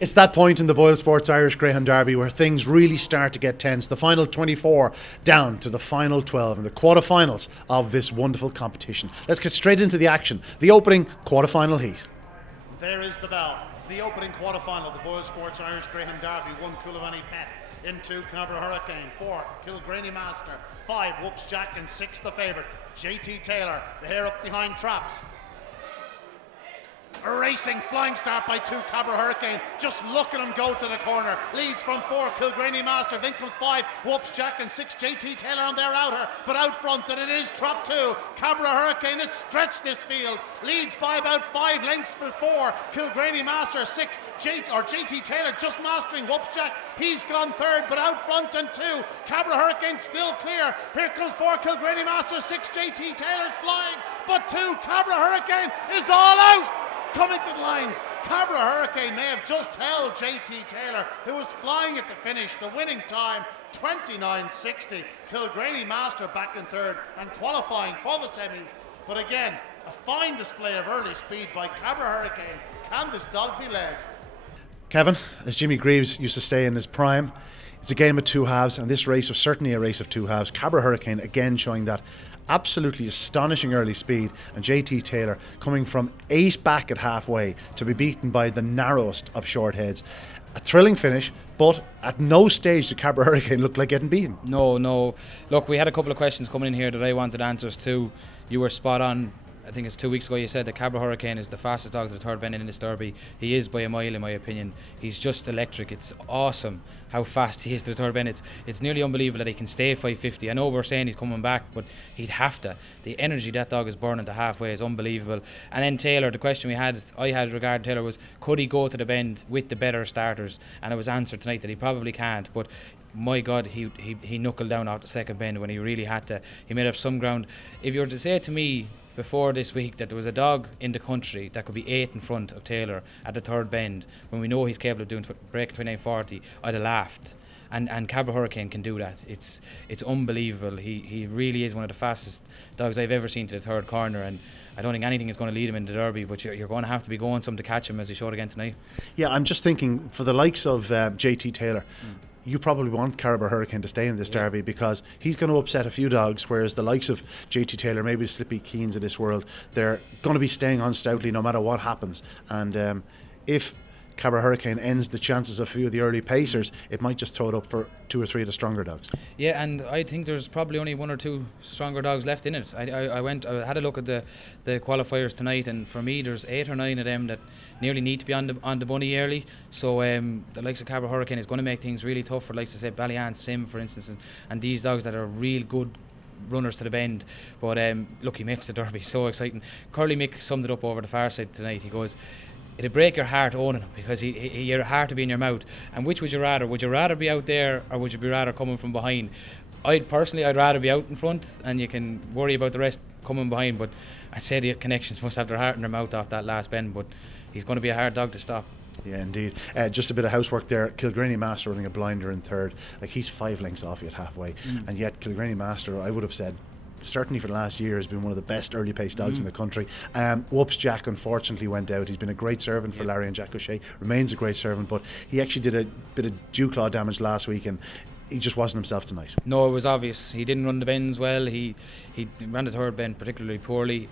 It's that point in the BoyleSports Irish Greyhound Derby where things really start to get tense. The final 24 down to the final 12 in the quarterfinals of this wonderful competition. Let's get straight into the action. The opening quarterfinal heat. There is the bell. The opening quarterfinal of the BoyleSports Irish Greyhound Derby. 1 Coolivany Pet. In 2 Cobra Hurricane. 4 Kilgraney Master. 5 Whoops Jack, and 6 the favourite JAYTEE Taylor. The hair up behind traps. A racing flying start by 2 Cobra Hurricane. Just look at him go to the corner. Leads from 4 Kilgraney Master. Then comes 5 Whoops Jack and 6 JAYTEE Taylor on their outer. But out front, and it is trap 2. Cobra Hurricane has stretched this field. Leads by about 5 lengths for 4 Kilgraney Master. 6 JAYTEE Taylor just mastering Whoops Jack. He's gone third, but out front and 2 Cobra Hurricane still clear. Here comes 4 Kilgraney Master. 6 JAYTEE Taylor's flying, but 2 Cobra Hurricane is all out. Coming to the line, Cobra Hurricane may have just held JAYTEE Taylor, who was flying at the finish. The winning time, 29.60. Kilgraney Master back in third and qualifying for the semis. But again, a fine display of early speed by Cobra Hurricane. Can this dog be led? Kevin, as Jimmy Greaves used to say in his prime, it's a game of two halves, and this race was certainly a race of two halves. Cobra Hurricane again showing that absolutely astonishing early speed, and JAYTEE Taylor coming from 8 back at halfway to be beaten by the narrowest of short heads. A thrilling finish, but at no stage did Cobra Hurricane look like getting beaten. No. Look, we had a couple of questions coming in here that I wanted answers to. You were spot on. I think it's 2 weeks ago you said that Cobra Hurricane is the fastest dog to the third bend in this derby. He is by a mile in my opinion. He's just electric. It's awesome how fast he is to the third bend. It's nearly unbelievable that he can stay 550. I know we're saying he's coming back, but he'd have to. The energy that dog is burning to halfway is unbelievable. And then Taylor, the question I had regarding Taylor was, could he go to the bend with the better starters? And it was answered tonight that he probably can't, but my God, he knuckled down off the second bend when he really had to. He made up some ground. If you were to say to me before this week that there was a dog in the country that could be 8 in front of Taylor at the third bend, when we know he's capable of doing break 29.40, I'd have laughed. And Cobra Hurricane can do that. It's unbelievable. He really is one of the fastest dogs I've ever seen to the third corner, and I don't think anything is going to lead him in the derby, but you're going to have to be going some to catch him, as he showed again tonight. Yeah, I'm just thinking, for the likes of JAYTEE Taylor, you probably want Cobra Hurricane to stay in this derby, because he's going to upset a few dogs, whereas the likes of JAYTEE Taylor, maybe the Slippy Cians of this world, they're going to be staying on stoutly no matter what happens. And if Cobra Hurricane ends the chances of a few of the early pacers, it might just throw it up for 2 or 3 of the stronger dogs. Yeah, and I think there's probably only 1 or 2 stronger dogs left in it. I had a look at the qualifiers tonight, and for me there's 8 or 9 of them that nearly need to be on the bunny early. So the likes of Cobra Hurricane is going to make things really tough for, like I said, Ballyan Sim for instance, and these dogs that are real good runners to the bend. But look, he makes the derby so exciting. Curly Mick summed it up over the far side tonight. He goes, it'd break your heart owning him, because your heart would be in your mouth. And which would you rather? Would you rather be out there, or would you be rather coming from behind? I'd rather be out in front, and you can worry about the rest coming behind. But I'd say the connections must have their heart in their mouth off that last bend. But he's going to be a hard dog to stop. Yeah, indeed. Just a bit of housework there. Kilgraney Master running a blinder in third. Like, he's 5 lengths off you at halfway. And yet Kilgraney Master, I would have said, certainly for the last year, has been one of the best early pace dogs in the country. Whoops Jack unfortunately went out. He's been a great servant for Larry and Jack O'Shea, remains a great servant, but he actually did a bit of dew claw damage last week, and he just wasn't himself tonight. No, it was obvious. He didn't run the bends well. He ran the third bend particularly poorly.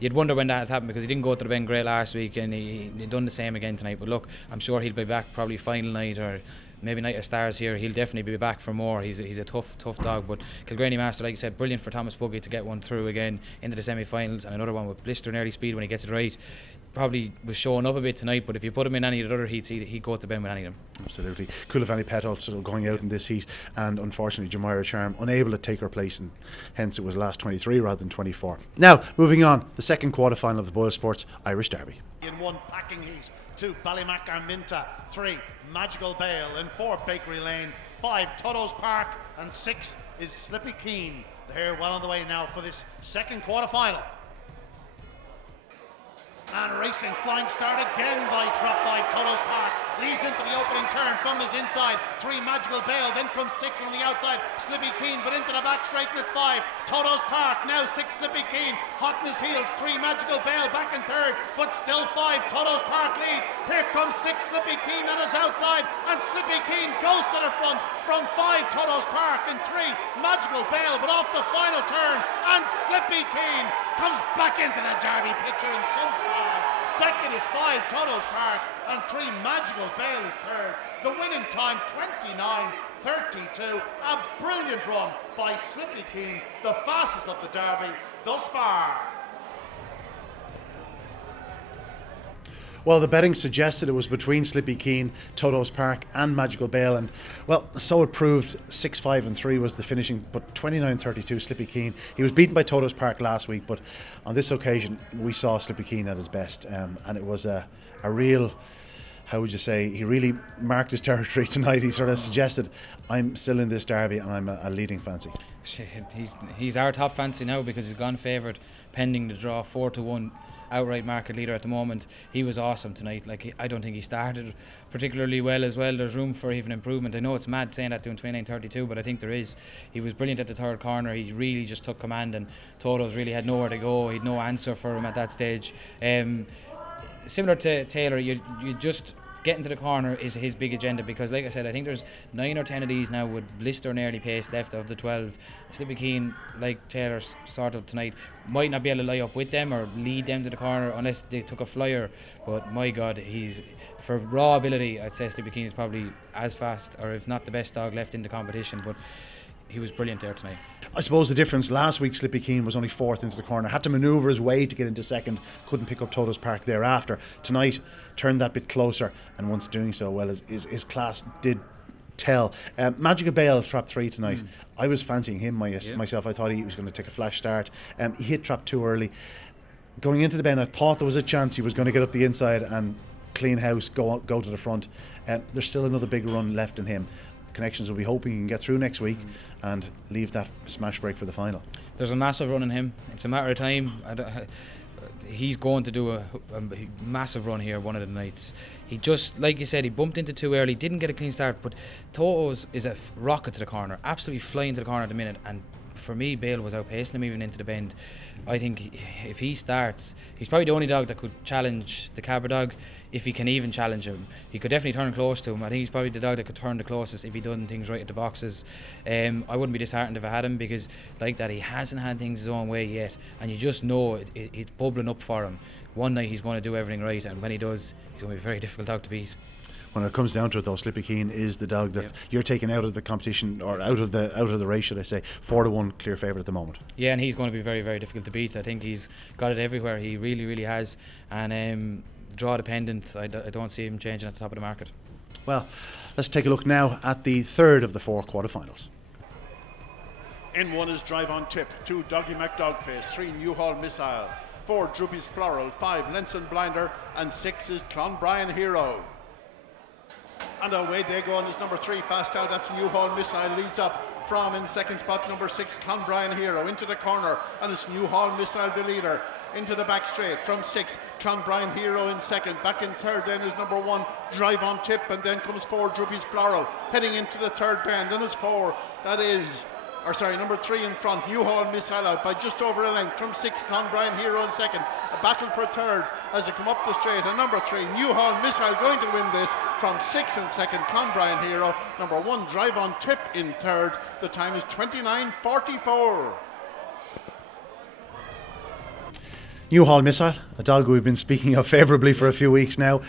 You'd wonder when that had happened, because he didn't go to the bend great last week, and he done the same again tonight. But look, I'm sure he'll be back probably final night, or maybe Night of Stars here. He'll definitely be back for more. He's a tough dog. But Kilgraney Master, like you said, brilliant for Thomas Buggy to get one through again into the semi-finals, and another one with blistering early speed when he gets it right. Probably was showing up a bit tonight, but if you put him in any of the other heats, he'd go to the bend with any of them. Absolutely. Coolivany Pet also going out in this heat, and unfortunately Jamira Charm unable to take her place, and hence it was last 23 rather than 24. Now, moving on, the second quarterfinal of the BoyleSports Irish Derby. In 1 packing heat, 2 Ballymac Arminta, 3 Magical Bale, and 4 Bakery Lane, 5 TOTOS Park, and 6 is Slippy Cian. They're well on the way now for this second quarterfinal. And racing flying start again by trap by TOTOS Park. leads into the opening turn from his inside. 3 Magical Bale, then comes 6 on the outside. Slippy Cian, but into the back straight, and it's 5. TOTOS Park, now 6 Slippy Cian, hot in his heels. 3 Magical Bale back in third, but still 5. TOTOS Park leads. Here comes 6 Slippy Cian on his outside, and Slippy Cian goes to the front from 5 TOTOS Park and 3 Magical Bale, but off the final turn, and Slippy Cian comes back into the Derby picture in some style. Second is 5 TOTOS Park, and 3 Magical Bale is third. The winning time 29:32. A brilliant run by Slippy Cian, the fastest of the Derby thus far. Well, the betting suggested it was between Slippy Cian, TOTOS Park and Magical Bale, and well, so it proved. 6-5 and 3 was the finishing, but 29:32 Slippy Cian. He was beaten by TOTOS Park last week, but on this occasion we saw Slippy Cian at his best, and it was a real, how would you say, he really marked his territory tonight. He sort of suggested, I'm still in this derby and I'm a leading fancy. He's our top fancy now because he's gone favoured pending the draw, 4-1 outright market leader at the moment. He was awesome tonight. Like, I don't think he started particularly well as well. There's room for even improvement. I know it's mad saying that doing 29:32, but I think there is. He was brilliant at the third corner. He really just took command, and TOTOS really had nowhere to go. He had no answer for him at that stage. Similar to Taylor, you just getting to the corner is his big agenda, because like I said, I think there's 9 or 10 of these now with blister and early pace left of the 12. Slippy Cian, like Taylor sort of tonight, might not be able to lie up with them or lead them to the corner unless they took a flyer, but my God, he's, for raw ability, I'd say Slippy Cian is probably as fast, or if not the best dog left in the competition, but he was brilliant there tonight. I suppose the difference, last week Slippy Cian was only 4th into the corner, had to manoeuvre his way to get into second, couldn't pick up TOTOS Park thereafter. Tonight turned that bit closer, and once doing so, well, his class did tell. Magical Bale trap 3 tonight. I was fancying him myself. I thought he was going to take a flash start. He hit trap 2 early. Going into the bend, I thought there was a chance he was going to get up the inside and clean house, go to the front. There's still another big run left in him. Connections will be hoping he can get through next week and leave that smash break for the final. There's a massive run in him. It's a matter of time. He's going to do a massive run here one of the nights. He just, like you said, he bumped into 2 early, didn't get a clean start, but TOTOS is a rocket to the corner, absolutely flying to the corner at the minute, and for me, Bale was outpacing him even into the bend. I think if he starts, he's probably the only dog that could challenge the Cabra dog, if he can even challenge him. He could definitely turn close to him. I think he's probably the dog that could turn the closest if he done things right at the boxes. I wouldn't be disheartened if I had him, because like that, he hasn't had things his own way yet, and you just know it's bubbling up for him. One night he's going to do everything right, and when he does, he's going to be a very difficult dog to beat. When it comes down to it, though, Slippy Cian is the dog that you're taking out of the competition, or out of the race, should I say. 4-1 clear favourite at the moment. Yeah, and he's going to be very, very difficult to beat. I think he's got it everywhere. He really, really has. And draw dependent, I don't see him changing at the top of the market. Well, let's take a look now at the third of the 4 quarterfinals. In 1 is Drive on Tip, 2 Doggy McDogface, 3 Newhall Missile, 4 Droopy's Floral, 5 Lenson Blinder, and 6 is Clonbrien Hero. And away they go, and it's number 3 fast out. That's Newhall Missile, leads up from in second spot number 6 Clonbrien Hero into the corner, and it's Newhall Missile the leader. Into the back straight from 6 Clonbrien Hero in second. Back in third then is number 1 Drive on Tip, and then comes 4 Droopy's Floral heading into the third bend, and it's 4 number 3 in front, Newhall Missile out by just over a length from 6 Clonbrien Hero in second. A battle for third as they come up the straight, and number 3 Newhall Missile going to win this from 6 in second, Clonbrien Hero. Number 1 Drive on Tip in third. The time is 29:44. Newhall Missile, a dog we've been speaking of favourably for a few weeks now.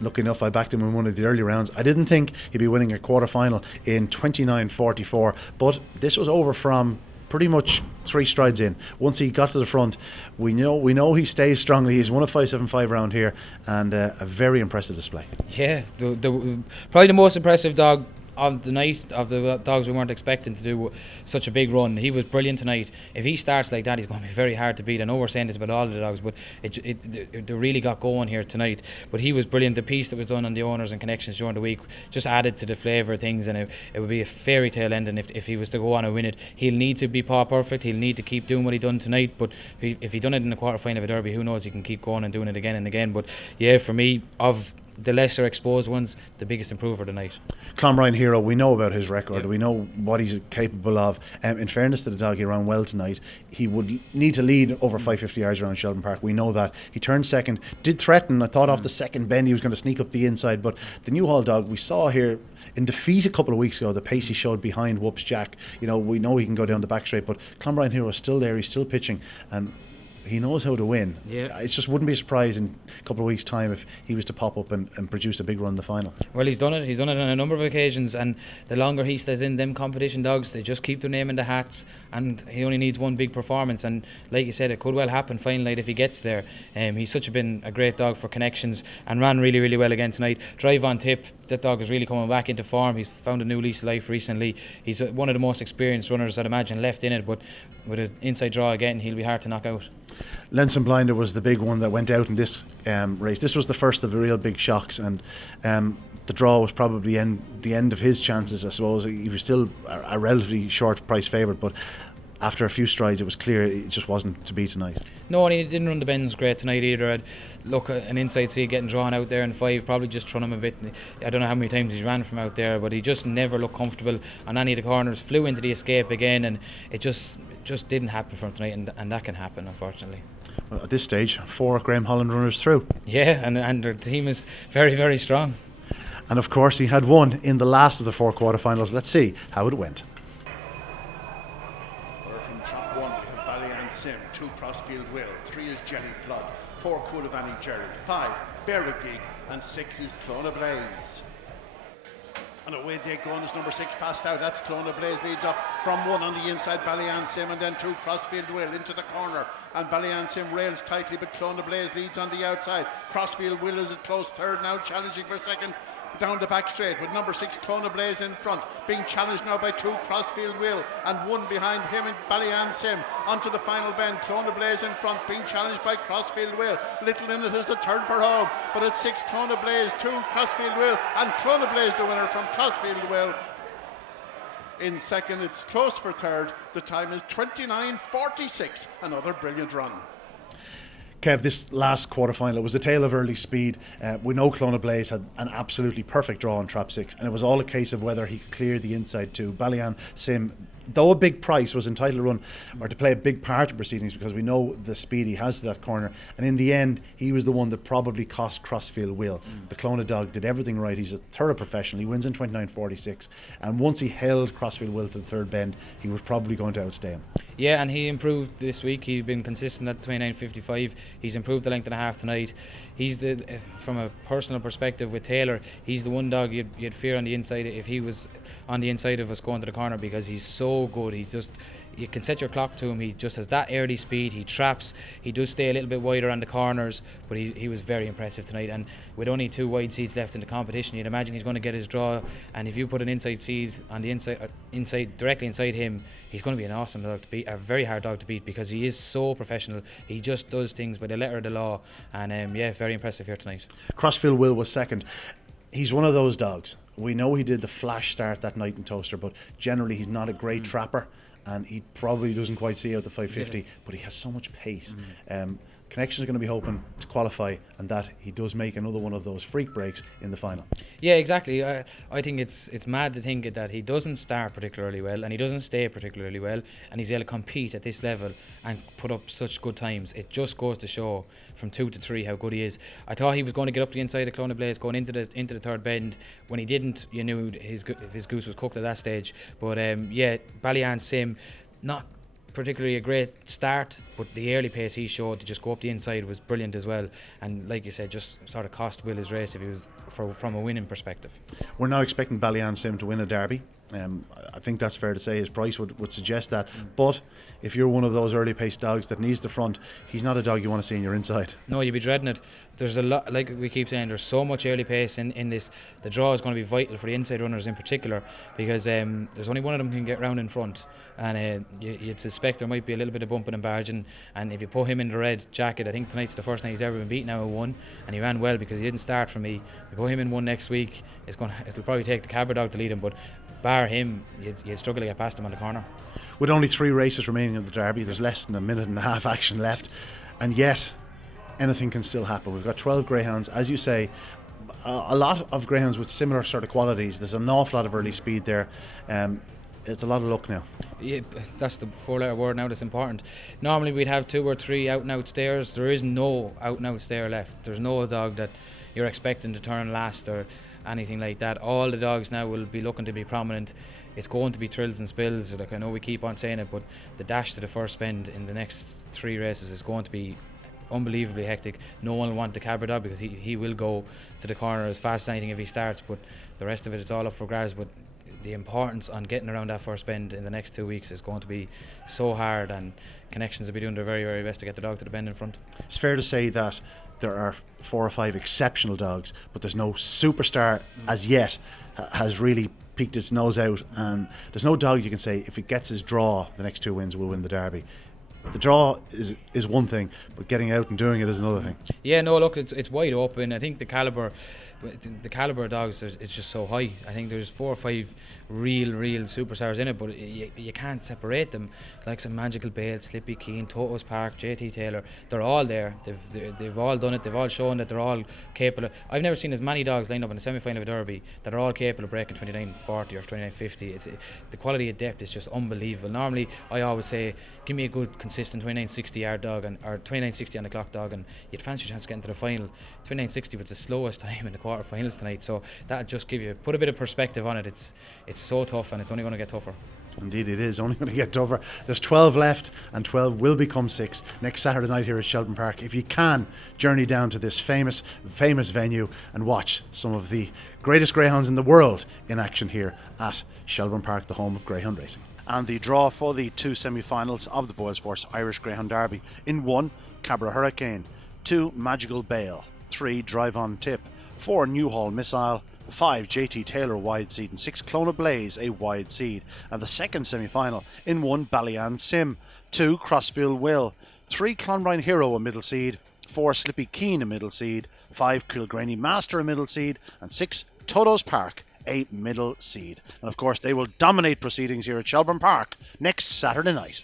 Lucky enough, I backed him in one of the early rounds. I didn't think he'd be winning a quarter-final in 29:44, but this was over from pretty much 3 strides in. Once he got to the front, we know he stays strongly. He's won a 5.75 round here, and a very impressive display. Yeah, probably the most impressive dog of the night, of the dogs we weren't expecting to do such a big run. He was brilliant tonight. If he starts like that, he's going to be very hard to beat. I know we're saying this about all the dogs, but they really got going here tonight. But he was brilliant. The piece that was done on the owners and connections during the week just added to the flavour of things, and it would be a fairy tale ending if he was to go on and win it. He'll need to be paw perfect. He'll need to keep doing what he done tonight, but if he done it in the quarter final of a derby, who knows, he can keep going and doing it again and again. But yeah, for me, of the lesser exposed ones, the biggest improver tonight. CLONBRIEN Hero, we know about his record. Yeah. We know what he's capable of. In fairness to the dog, he ran well tonight. He would need to lead over 550 yards around Shelbourne Park. We know that. He turned second, did threaten. I thought off the second bend he was going to sneak up the inside, but the Newhall dog, we saw here in defeat a couple of weeks ago, the pace he showed behind Whoops Jack. You know, we know he can go down the back straight, but CLONBRIEN Hero is still there. He's still pitching, and he knows how to win. Yeah. It just wouldn't be a surprise in a couple of weeks' time if he was to pop up and produce a big run in the final. Well, he's done it. He's done it on a number of occasions, and the longer he stays in them competition dogs, they just keep their name in the hats, and he only needs one big performance. And like you said, it could well happen final night if he gets there. He's been a great dog for connections and ran really, really well again tonight. Drive on tip, that dog is really coming back into form. He's found a new lease of life recently. He's one of the most experienced runners I'd imagine left in it, but with an inside draw again, he'll be hard to knock out. Lenson Blinder was the big one that went out in this race. This was the first of the real big shocks, and the draw was probably the end of his chances, I suppose. He was still a relatively short price favourite, but after a few strides it was clear it just wasn't to be tonight. No, and he didn't run the bends great tonight either. Look, an inside seat getting drawn out there in 5 probably just thrown him a bit. I don't know how many times he's ran from out there, but he just never looked comfortable on any of the corners. Flew into the escape again, and it just didn't happen for him tonight, and that can happen, unfortunately. Well, at this stage, 4 Graham Holland runners through. Yeah, and their team is very, very strong. And of course he had one in the last of the 4 quarterfinals. Let's see how it went. From trap 1, Ballyan Sim, 2 Crossfield Will, 3 is Jelly Flood, 4 Coolavani Jerry, 5 Berrigig, and 6 is Clona Blaze. And away they go, and it's number 6 passed out. That's Clona Blaze leads up from 1 on the inside, Ballyan Sim, and then 2 Crossfield Will into the corner. And Ballyan Sim rails tightly, but Clona Blaze leads on the outside. Crossfield Will is a close third now, challenging for second down the back straight, with number 6 Clona Blaze in front, being challenged now by 2 Crossfield Will, and 1 behind him in Ballyan Sim onto the final bend. Clona Blaze in front, being challenged by Crossfield Will. Little in it is the third for home, but it's 6 Clona Blaze, 2 Crossfield Will, and Clona Blaze the winner from Crossfield Will. In second, it's close for third. The time is 29:46. Another brilliant run. Kev, this last quarterfinal was a tale of early speed. We know Clona Blaze had an absolutely perfect draw on trap 6, and it was all a case of whether he could clear the inside 2. Ballyan Sim, though a big price, was entitled to run or to play a big part in proceedings because we know the speed he has to that corner, and in the end he was the one that probably cost Crossfield Will. The Clona dog did everything right. He's a thorough professional. He wins in 29:46, and once he held Crossfield Will to the third bend, he was probably going to outstay him. Yeah, and he improved this week. He'd been consistent at 29:55. He's improved the length and a half tonight. He's from a personal perspective with Taylor, he's the one dog you'd fear on the inside if he was on the inside of us going to the corner, because he's so good. You can set your clock to him. He just has that early speed. He traps. He does stay a little bit wider on the corners, but he was very impressive tonight. And with only 2 wide seats left in the competition, you'd imagine he's going to get his draw. And if you put an inside seat on the inside directly inside him, he's going to be an awesome dog to beat, a very hard dog to beat, because he is so professional. He just does things by the letter of the law. And yeah, very impressive here tonight. Crossfield Will was second. He's one of those dogs. We know he did the flash start that night in Toaster, but generally he's not a great trapper, and he probably doesn't quite see out the 550, but he has so much pace. Connections are going to be hoping to qualify, and that he does make another one of those freak breaks in the final. Yeah, exactly. I think it's mad to think that he doesn't start particularly well, and he doesn't stay particularly well, and he's able to compete at this level and put up such good times. It just goes to show from 2 to 3 how good he is. I thought he was going to get up the inside of Clona Blaze going into the third bend. When he didn't, you knew his goose was cooked at that stage. But yeah, Ballyan Sim, not particularly a great start, but the early pace he showed to just go up the inside was brilliant as well, and like you said, just sort of cost Will his race if he was from a winning perspective. We're now expecting Ballyan Sim to win a derby. I think that's fair to say. His price would suggest that, but if you're one of those early pace dogs that needs the front, he's not a dog you want to see in your inside. No, you'd be dreading it. There's a lot, like we keep saying, there's so much early pace in this. The draw is going to be vital for the inside runners in particular, because there's only one of them who can get round in front, and you'd suspect there might be a little bit of bumping and barging, and if you put him in the red jacket, I think tonight's the first night he's ever been beaten now at 1, and he ran well because he didn't start for me. If you put him in 1 next week, it'll probably take the Cabra dog to lead him, but bar him, you'd struggle to get past him on the corner. With only 3 races remaining in the derby, there's less than a minute and a half action left, and yet anything can still happen. We've got 12 greyhounds, as you say. a lot of greyhounds with similar sort of qualities. There's an awful lot of early speed there. It's a lot of luck now. Yeah, that's the 4-letter word now that's important. Normally we'd have 2 or 3 out and out stayers. There is no out and out stayer left. There's no dog that you're expecting to turn last or anything like that. All the dogs now will be looking to be prominent. It's going to be thrills and spills. Like, I know we keep on saying it, but the dash to the first bend in the next 3 races is going to be unbelievably hectic. No one will want the Cabra dog because he will go to the corner as fast as anything if he starts, but the rest of it is all up for grabs. But the importance on getting around that first bend in the next 2 weeks is going to be so hard, and Connections will be doing their very, very best to get the dog to the bend in front. It's fair to say that there are 4 or 5 exceptional dogs, but there's no superstar as yet has really peeked its nose out, and there's no dog you can say if it gets his draw the next 2 wins will win the Derby. The draw is one thing, but getting out and doing it is another thing. Yeah, no, look, it's wide open. I think the caliber of dogs is just so high. I think there's 4 or 5 real superstars in it, but you can't separate them. Like some Magical Bale, Slippy Cian, TOTOS Park, JAYTEE Taylor, they're all there. They've all done it. They've all shown that they're all capable. I've never seen as many dogs lined up in a semi-final of a Derby that are all capable of breaking 29.40 or 29.50. The quality of depth is just unbelievable. Normally, I always say, give me a good consistent 29.60 yard dog or 29.60 on the clock dog, and you'd fancy your chance of getting to the final. 29.60 was the slowest time in the quarterfinals tonight, so that'll just put a bit of perspective on it. It's so tough, and it's only going to get tougher. Indeed it is, only going to get tougher. There's 12 left, and 12 will become 6 next Saturday night here at Shelbourne Park. If you can, journey down to this famous venue and watch some of the greatest greyhounds in the world in action here at Shelbourne Park, the home of greyhound racing. And the draw for the 2 semi-finals of the BoyleSports Irish Greyhound Derby: in 1, Cabra Hurricane; 2, Magical Bale; 3, Drive On Tip; 4, Newhall Missile; 5, JT Taylor wide seed; and 6, Clona Blaze a wide seed. And the second semi-final: in 1, Ballyan Sim; 2, CROSSFIELD Will; 3, CLONBRIEN Hero a middle seed; 4, Slippy Cian a middle seed; 5, Kilgraney Master a middle seed; and 6, TOTOS Park a middle seed. And of course they will dominate proceedings here at Shelbourne Park next Saturday night.